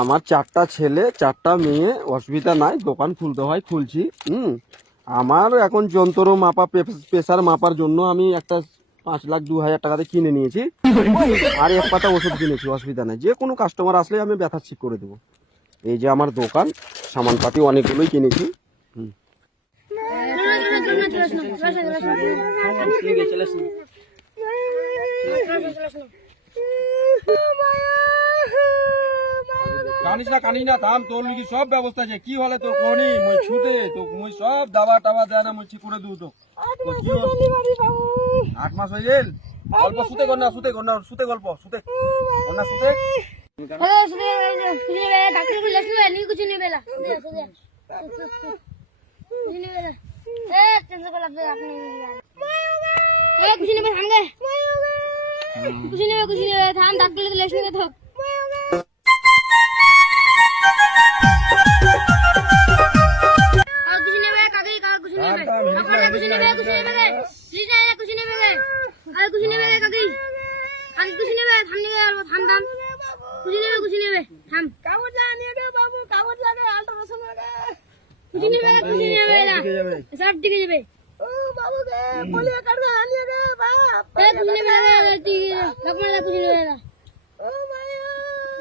আমার 4টা ছেলে 4টা মেয়ে, অসুবিধা নাই, দোকান খুলতে হয় খুলছি। আমার এখন যন্ত্র মাপা প্রেসার মাপার জন্য আমি একটা 5,02,000 টাকাতে কিনে নিয়েছি, আর এক পাতা ওষুধ কিনেছি, অসুবিধা নাই। যে কোনো কাস্টমার আসলে আমি ব্যথা ঠিক করে দেবো। এই যে আমার দোকান, সামানপাতি অনেকগুলোই কিনেছি। কানিস না থাম, তোর লিখি সব ব্যবস্থা আছে। কি হলে তো কোনি মই ছুটে তো মই সব দাবা টাবা দেয় না, মই ঠিক করে দেবো তো। 8 মাস হয়ে গেল, গল্প শুতে কর না, শুতে কর না, শুতে গল্প শুতে কর না, শুতে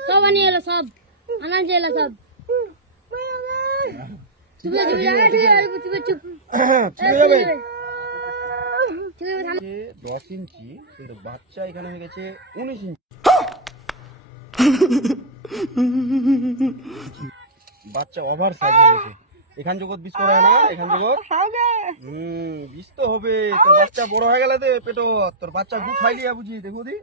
সব আনিয়ে এলো, সব আনা এলো, সব 10 ইঞ্চি, বাচ্চা এখানে হয়ে গেছে 19 ইঞ্চি। বাচ্চা ওভার সাইজ হয়ে গেছে। এখান জগৎ বিষ করে না, এখান জগৎ বিষ তো হবে। তোর বাচ্চা বড় হয়ে গেলে পেটো, তোর বাচ্চা গু খাইলিয়া বুঝি, দেখো দি।